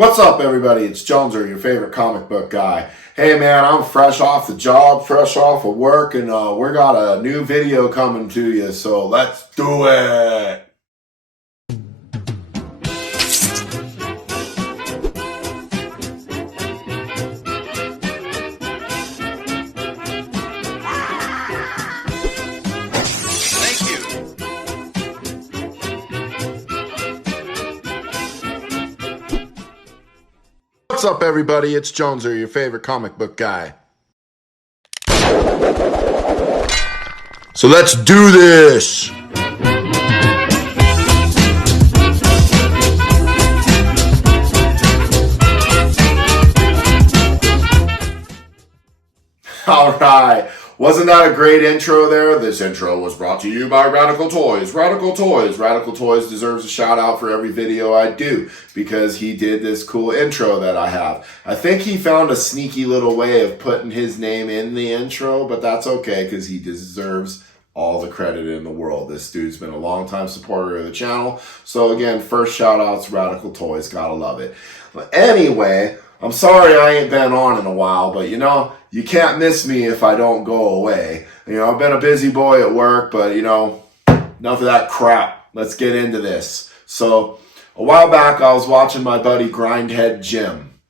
What's up, everybody? It's Joneser, your favorite comic book guy. Hey, man, I'm fresh off the job, fresh off of work, and we got a new video coming to you, so let's do it! What's up, everybody? It's Joneser, your favorite comic book guy. So let's do this! Alright, wasn't that a great intro there? This intro was brought to you by Radical Toys. Radical Toys. Radical Toys deserves a shout out for every video I do because he did this cool intro that I have. I think he found a sneaky little way of putting his name in the intro, but that's okay because he deserves all the credit in the world. This dude's been a long time supporter of the channel. So again, first shout out to Radical Toys. Gotta love it. But anyway, I'm sorry I ain't been on in a while, but you know, you can't miss me if I don't go away. You know, I've been a busy boy at work, but you know, enough of that crap. Let's get into this. So, a while back, I was watching my buddy GRINDHEAD Jim.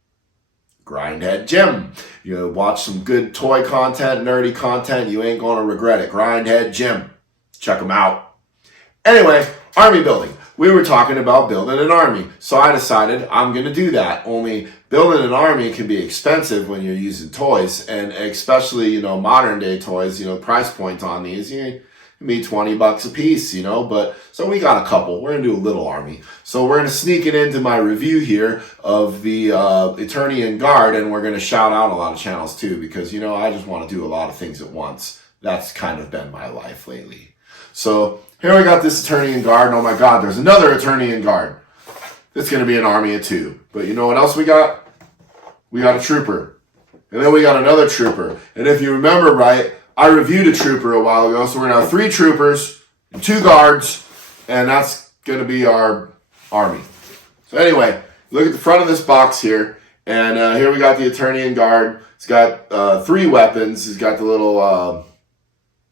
GRINDHEAD Jim. You watch some good toy content, nerdy content, you ain't gonna regret it. GRINDHEAD Jim. Check him out. Anyway, army building. We were talking about building an army, so I decided I'm going to do that. Only building an army can be expensive when you're using toys, and especially, you know, modern day toys, you know, price point on these, you can be $20 a piece, you know, but so we got a couple. We're going to do a little army. So we're going to sneak it into my review here of the Eternian Guard, and we're going to shout out a lot of channels too, because, you know, I just want to do a lot of things at once. That's kind of been my life lately. So here we got this Eternian Guard, and oh my god, there's another Eternian Guard. It's going to be an army of two. But you know what else we got? We got a trooper. And then we got another trooper. And if you remember right, I reviewed a trooper a while ago, so we're going to have 3 troopers and 2 guards, and that's going to be our army. So anyway, look at the front of this box here, and here we got the Eternian Guard. It's got 3 weapons. It's got the little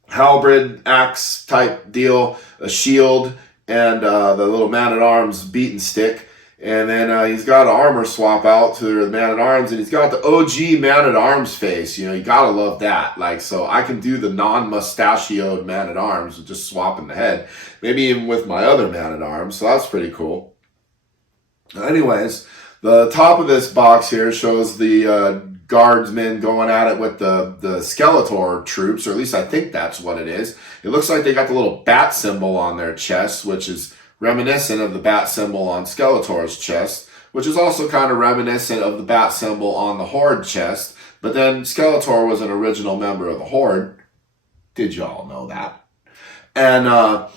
halberd axe type deal, a shield, and the little man-at-arms beating stick. And then he's got an armor swap out to the man-at-arms, and he's got the OG man-at-arms face. You know, you gotta love that. Like, so I can do the non-mustachioed man-at-arms with just swapping the head. Maybe even with my other man-at-arms, so that's pretty cool. Anyways, the top of this box here shows the guardsmen going at it with the Skeletor troops, or at least I think that's what it is. It looks like they got the little bat symbol on their chest, which is reminiscent of the bat symbol on Skeletor's chest, which is also kind of reminiscent of the bat symbol on the Horde chest. But then Skeletor was an original member of the Horde. Did y'all know that? And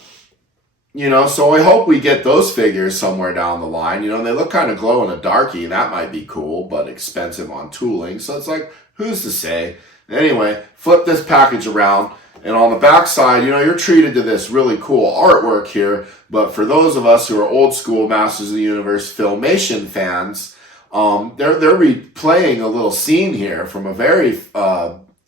you know, so I hope we get those figures somewhere down the line. You know, they look kind of glow in the darky. That might be cool, but expensive on tooling. So it's like, who's to say? Anyway, flip this package around. And on the back side, you know, you're treated to this really cool artwork here. But for those of us who are old school Masters of the Universe Filmation fans, they're replaying a little scene here from a very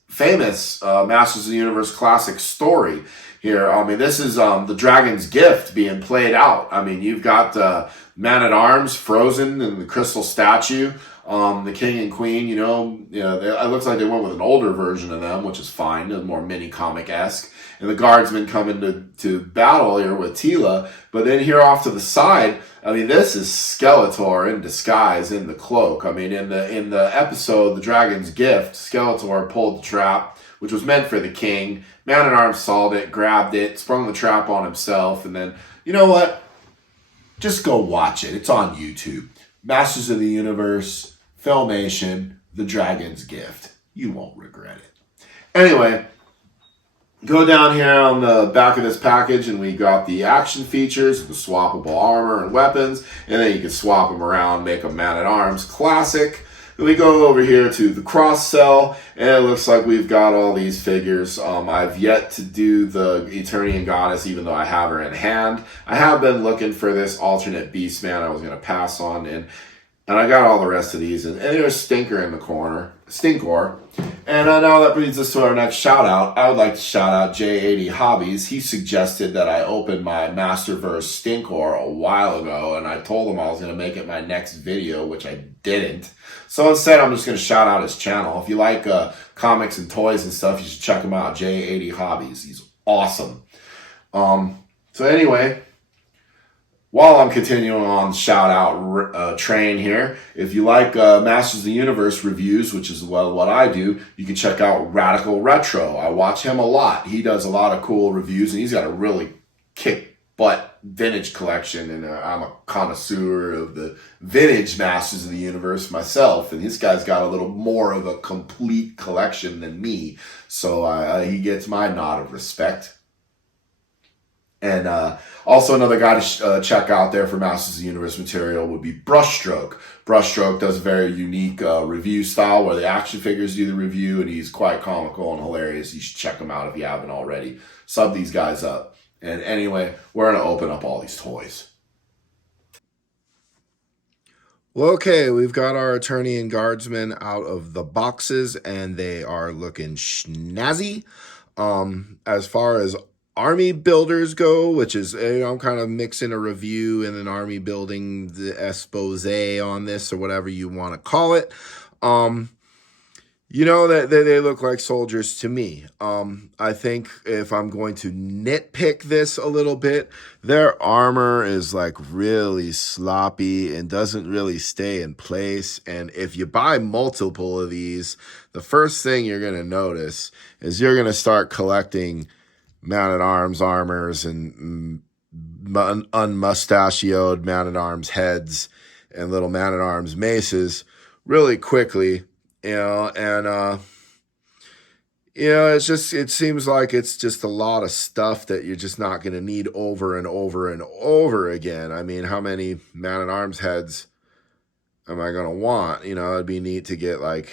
famous Masters of the Universe classic story. Here, I mean, this is the Dragon's Gift being played out. I mean, you've got Man-at-Arms frozen in the crystal statue. The King and Queen, you know, it looks like they went with an older version of them, which is fine, more mini-comic-esque. And the guardsmen come into battle here with Tila. But then here off to the side, I mean, this is Skeletor in disguise in the cloak. I mean, in the episode, The Dragon's Gift, Skeletor pulled the trap, which was meant for the king. Man-at-Arms saw it, grabbed it, sprung the trap on himself, and then, you know what? Just go watch it. It's on YouTube. Masters of the Universe, Filmation, The Dragon's Gift. You won't regret it. Anyway, go down here on the back of this package, and we got the action features, the swappable armor and weapons, and then you can swap them around, make them Man-at-Arms. Classic. Then we go over here to the cross cell, and it looks like we've got all these figures. I've yet to do the Eternian Goddess, even though I have her in hand. I have been looking for this alternate Beastman I was going to pass on, and And I got all the rest of these. And there's Stinker in the corner. Stinkor. And now that brings us to our next shout out. I would like to shout out J80 Hobbies. He suggested that I open my Masterverse Stinkor a while ago. And I told him I was going to make it my next video, which I didn't. So instead, I'm just going to shout out his channel. If you like comics and toys and stuff, you should check him out. J80 Hobbies. He's awesome. So anyway, while I'm continuing on the shout out train here, if you like Masters of the Universe reviews, which is what I do, you can check out Radical Retro. I watch him a lot. He does a lot of cool reviews, and he's got a really kick butt vintage collection. And I'm a connoisseur of the vintage Masters of the Universe myself, and this guy's got a little more of a complete collection than me. So he gets my nod of respect. And also another guy to check out there for Masters of the Universe material would be BRUSHSTROKE. BRUSHSTROKE does a very unique review style where the action figures do the review, and he's quite comical and hilarious. You should check him out if you haven't already. Sub these guys up. And anyway, we're going to open up all these toys. Well, okay, we've got our Eternian guardsmen out of the boxes, and they are looking snazzy. As far as army builders go, which is, I'm kind of mixing a review and an army building the expose on this, or whatever you want to call it. That they look like soldiers to me. I think if I'm going to nitpick this a little bit, their armor is like really sloppy and doesn't really stay in place. And if you buy multiple of these, the first thing you're going to notice is you're going to start collecting man-at-arms armors and unmustachioed man-at-arms heads and little man-at-arms maces really quickly, it seems like it's just a lot of stuff that you're just not going to need over and over and over again. I mean, how many man-at-arms heads am I going to want? It'd be neat to get I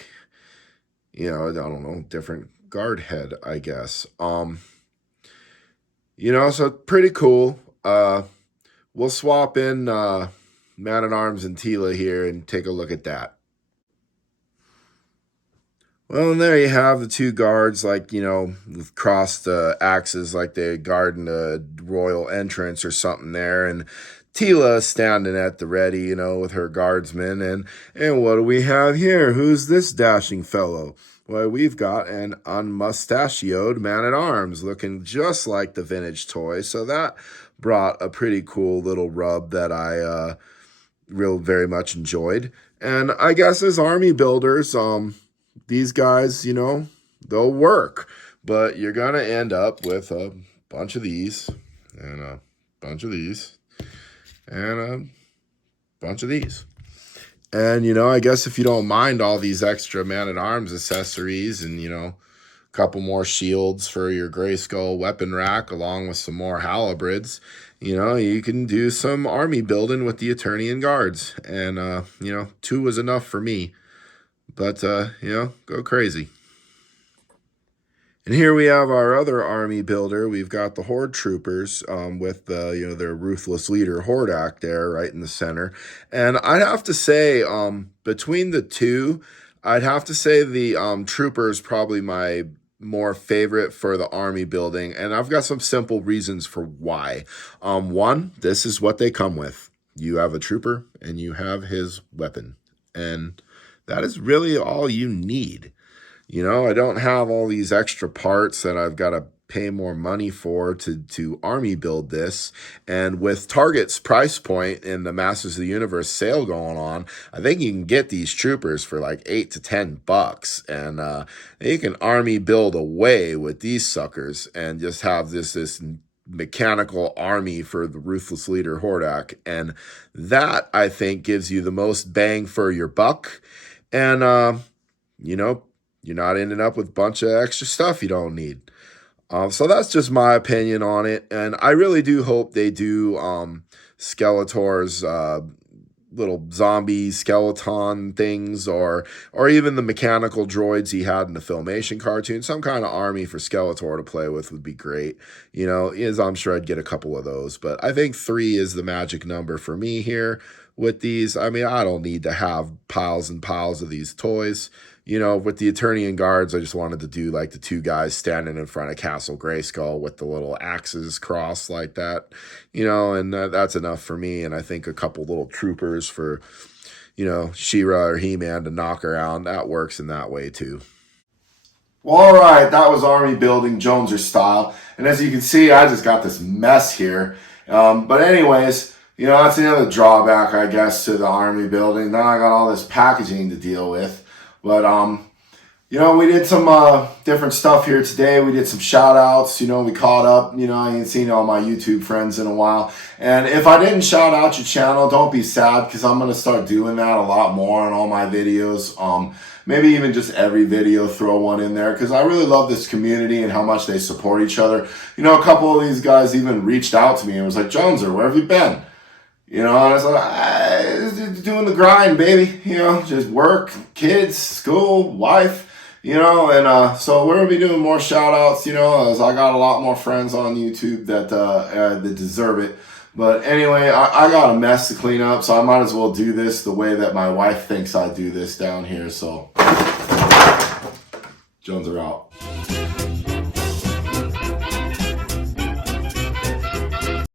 don't know, different guard head, I guess. So pretty cool. We'll swap in Man-at-Arms and Tila here and take a look at that. Well, and there you have the two guards, with crossed axes, like they're guarding a royal entrance or something there. And Tila standing at the ready, with her guardsmen. And what do we have here? Who's this dashing fellow? Well, we've got an unmustachioed man-at-arms looking just like the vintage toy. So that brought a pretty cool little rub that I very much enjoyed. And I guess as army builders, these guys, they'll work. But you're going to end up with a bunch of these and a bunch of these and a bunch of these. And, I guess if you don't mind all these extra man-at-arms accessories and, a couple more shields for your Grayskull weapon rack along with some more halberds, you can do some army building with the Eternian guards. And, 2 was enough for me. But, go crazy. And here we have our other army builder. We've got the Horde Troopers with their ruthless leader Hordak there right in the center. And I'd have to say between the two, I'd have to say the Troopers probably my more favorite for the army building. And I've got some simple reasons for why. One, this is what they come with. You have a trooper and you have his weapon. And that is really all you need. I don't have all these extra parts that I've got to pay more money for to army build this. And with Target's price point in the Masters of the Universe sale going on, I think you can get these troopers for like $8 to $10. And you can army build away with these suckers and just have this mechanical army for the ruthless leader Hordak. And that, I think, gives you the most bang for your buck. And, you're not ending up with a bunch of extra stuff you don't need. So that's just my opinion on it. And I really do hope they do Skeletor's little zombie skeleton things or even the mechanical droids he had in the Filmation cartoon. Some kind of army for Skeletor to play with would be great. I'm sure I'd get a couple of those. But I think 3 is the magic number for me here. with these. I mean, I don't need to have piles and piles of these toys. You know, with the Eternian guards, I just wanted to do like the two guys standing in front of Castle Grayskull with the little axes crossed like that, you know, and that's enough for me. And I think a couple little troopers for, you know, She-Ra or He-Man to knock around, that works in that way too. Well, all right, that was army building Joneser style. And as you can see, I just got this mess here. But anyways, you know, that's the other drawback, I guess, to the army building. Now I got all this packaging to deal with. But, you know, we did some different stuff here today. We did some shout outs. You know, we caught up. You know, I ain't seen all my YouTube friends in a while. And if I didn't shout out your channel, don't be sad, because I'm going to start doing that a lot more on all my videos. Maybe even just every video, throw one in there, because I really love this community and how much they support each other. You know, a couple of these guys even reached out to me and was like, Joneser, where have you been? You know, and I was like, doing the grind, baby. You know, just work, kids, school, wife, you know. And so we're going to be doing more shout outs, you know, as I got a lot more friends on YouTube that deserve it. But anyway, I got a mess to clean up, so I might as well do this the way that my wife thinks I do this down here. So, Jones are out.